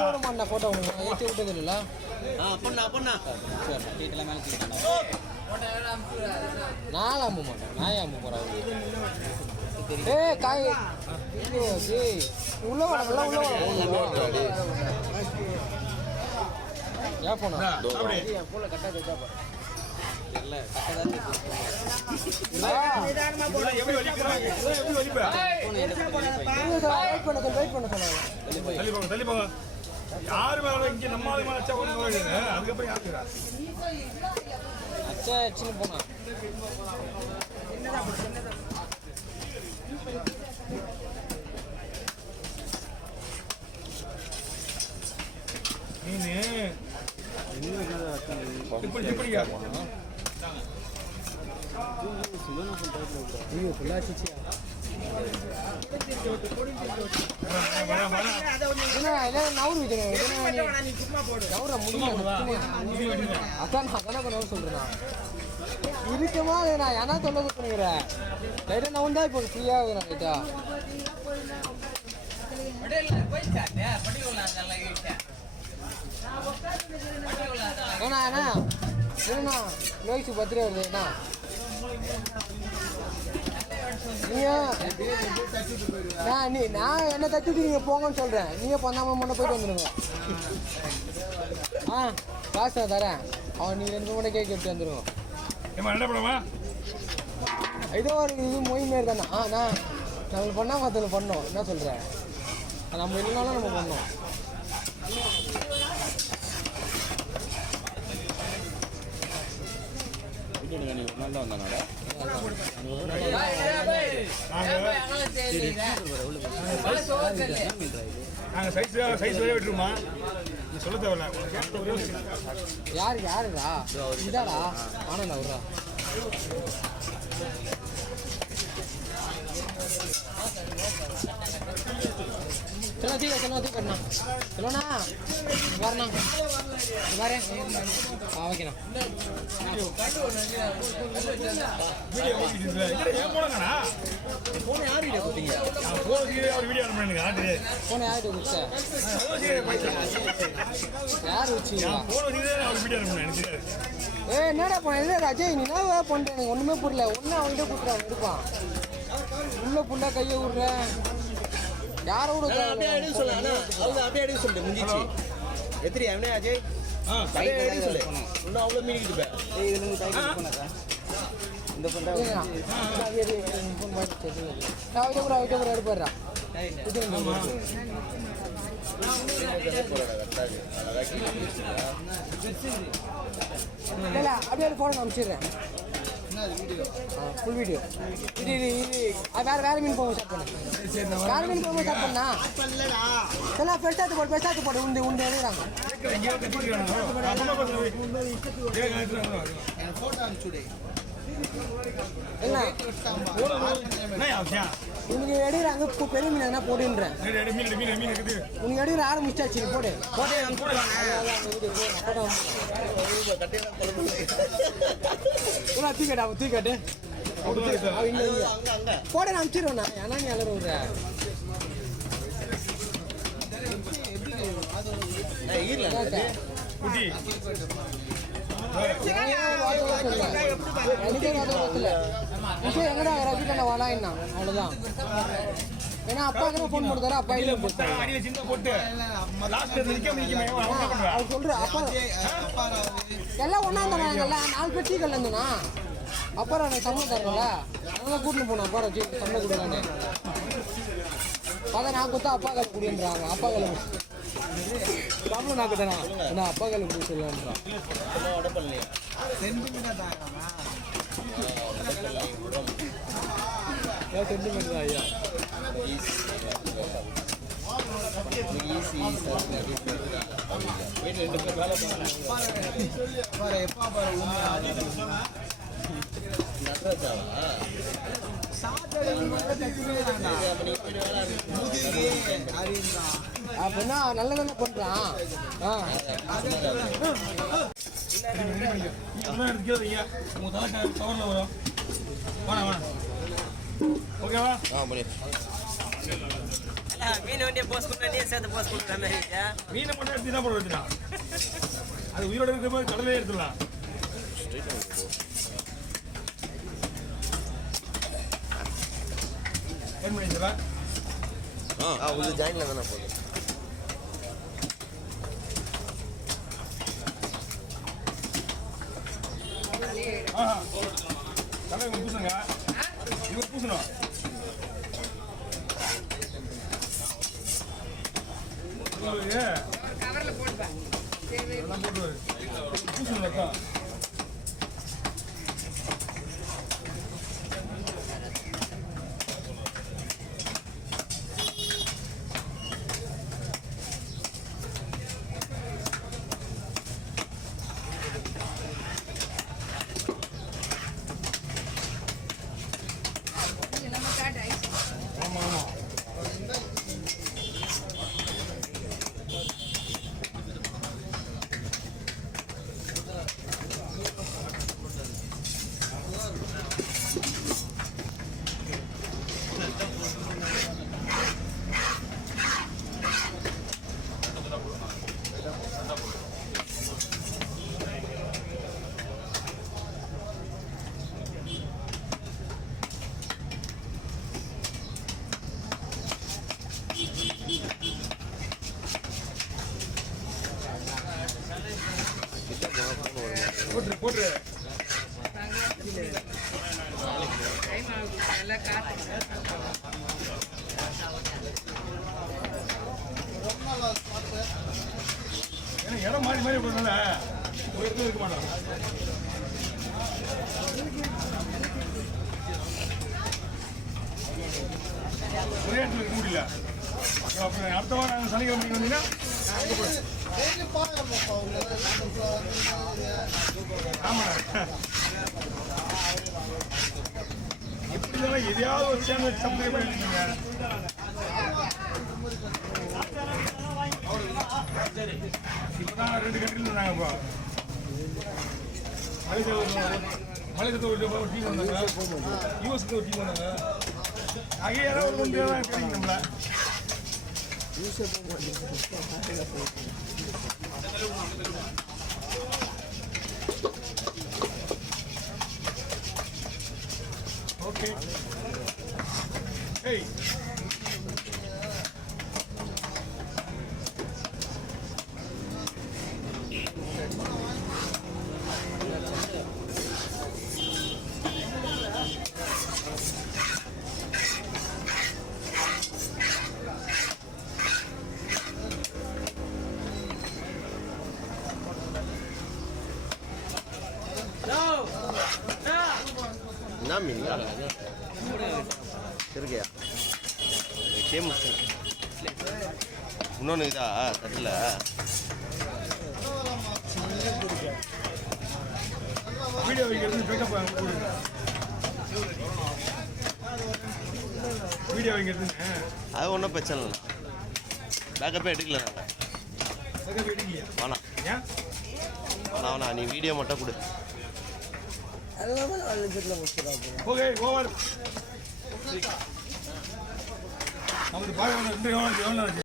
போட மாட்டேன் போட்டோ உங்களுக்கு ஏற்றி விட்டது இல்லை பண்ணா சரி மேலே நான் அம்ப மாட்டேன் நான் அம்ப போகிறேன் ஏ காய் உள்ள வர உள்ள ஏன் போனா என் போல கட்டா வச்சா பாரு இல்ல வெயிட் பண்ண சொன்னாங்க யாரு மேல இங்க நம்ம ஆளு மேல அச்சா கொண்டு போயிடுங்க அதுக்கப்புறம் யாருக்குறா அச்சா அச்சுன்னு போனா நீனு இப்படியா ஐயோ ஃபுல்லாச்சிச்சியா நவுறு முடியும் அதான் நான் சொல்றேன் இருக்குமா நான் ஏன்னா சொல்ல கொடுத்துனுங்கிறேன் லைட்டா நான் தான் இப்போ ஃப்ரீயா இருக்கிறேன் லைட்டா ஏண்ணா அண்ணா என்னண்ணா லோகிச்சு பத்திரிகை வருது அண்ணா நான் என்ன தச்சுட்டு நீங்க போங்கன்னு சொல்றேன் நீங்க பண்ணாம முன்ன போயிட்டு வந்துடுங்க காசு நான் தரேன் அவன் நீ 2 மணி கேக் எடுத்து வந்துடுவோம் ஏதோ ஒரு இது மொய் மாரி தானே நான் நம்மளுக்கு பண்ணா மற்றவங்க பண்ணோம் என்ன சொல்றேன் நம்ம இல்லைனாலும் நம்ம பண்ணோம் நல்லா வந்தானோட நாங்கள் சைஸ் விட்டுருமா நீ சொல்ல தேவையில்ல யாருடா இதாடா ஆனந்தா விட்றா चलो ठीक है करना चलो ना வரணும் வரே ஓகேண்ணா வீடியோ ஓடிட்டு ஏன் போனங்கண்ணா போன் யார் வீடியோ கொடுத்தீங்க ஒரு வீடியோ அனுப்புறேன் ஆட்டு போன் யார்கிட்ட கொடுத்த யார் வச்சு போன் வச்சு ஒரு வீடியோ அனுப்புறேன் எனக்கு என்னடா பண்ண அஜய் நீ என்ன பண்ணுறேன் எனக்கு ஒன்றுமே புரியல ஒன்று அவன்கிட்ட கொடுத்துறான் இருப்பான் உள்ள புள்ள கையை விடுறேன் யாரோட அப்படியே சொல்லு முடிஞ்சிச்சு எத்திரி அவனே அஜய் சொல்லு இன்னும் அவ்வளோ மீனிக்கிட்டு இந்த பண்ண எடுப்பாடுறா அப்படியே போன அனுப்பிச்சிடுறேன் ஃபுல் வீடியோ இது வேற மீன் போக ஸ்டார்ட் பண்ணு வேற மீன் போக ஸ்டார்ட் பண்ணா எல்லாம் பெருசாத்து போடு உண்டு எழுதுறாங்க உனக்கு எடுக்கிறாங்க பெரிய மீன் எதனா போடுன்றேன் உனக்கு எடுக்கிற ஆரம்பிச்சாச்சு போடு தூக்கட்டு போட நான் அனுப்பிச்சிடுவேண்ணா ஏன்னா நீ எல்லாரும் விடுற எங்கடா ரஜினிகாந்த் வாடாயின்னா அவ்வளோதான் ஏன்னா அப்பா தானே ஃபோன் போட்டுதாரு அப்பா இல்லை அவர் சொல்ற அப்பா எல்லாம் ஒன்றா இருந்தாங்க 4 பேர் டீ கல்ல இருந்தோண்ணா அப்பா எனக்கு சம்பளம் தரல அதெல்லாம் கூட்டின்னு போனோம் அப்பா வச்சு சம்பளம் கொடுக்கலான்னு அதான் நான் கொடுத்தா அப்பா கால் குடின்றாங்க அப்பா கால சம்பளம் நான் தானா ஏன்னா அப்பா கால குடி சொல்லலான்றான் சென்டிமெண்ட் தான் ஐயா அப்படின்னா நல்ல நல்ல பண்றான் ஓகேவா முடியும் மீன் வண்டியை போஸ்ட் கொடுத்தா நீ சேர்த்து போஸ்ட் கொடுக்குற மாதிரி இருக்கியா? மீனை மட்டும் எடுத்து என்ன பண்ண வச்சுனா அது உயிரோட இருக்கிற மாதிரி கடலே எடுத்துடலாம். ஏன் பண்ணிக்கலாம் உள்ள ஜாயின்ல தானே போகுது. தலை இவங்க பூசுங்க, இவங்க பூசணும். போட்டு பூசணும் ரத்தம். ஆமா ஆமா போட்டு போட்டு ஏன்னா இடம் மாறி மாறி போறதுனால ஒரு இடத்துல இருக்க மாட்டோம். ஒரே இடத்துல இருக்க முடியல. அப்புறம் அடுத்த வாரம் சனிக்கிழமை வந்தீங்கன்னா ஆமாண்ணா எப்படி இருந்தாலும் எதையாவது ஒரு சேனல் சப்ஸ்கிரைப் பண்ணிருக்கீங்க. இப்பதான் 2 கண்ட்ரில இருந்தாங்க. இப்போ மலையத்தில் ஒரு டீம் வந்தாங்க, யூஎஸ்க்கு ஒரு டீம் வந்தாங்க. அங்கே யாராவது ஒரு தான் கிடைக்கும் நம்மள. ஓகே ஏய் என்ன மீன் இருக்கையா ஃபேமஸ் இன்னொன்று இதா தட்டில் வீடியோ வைக்கிறது பேக்கப் வீடியோ வைக்கிறதுன்னு அது ஒன்றும் பிரச்சனை இல்லை. பேக்கப்பே எடுக்கல நாங்கள். பேக்கப் எடுக்கலையா? வேணாம் ஏன் வேணாம் நீ வீடியோ மட்டும் கொடு. ஓகே ஓவர் நமக்கு பார்க்க 2 எவ்வளோ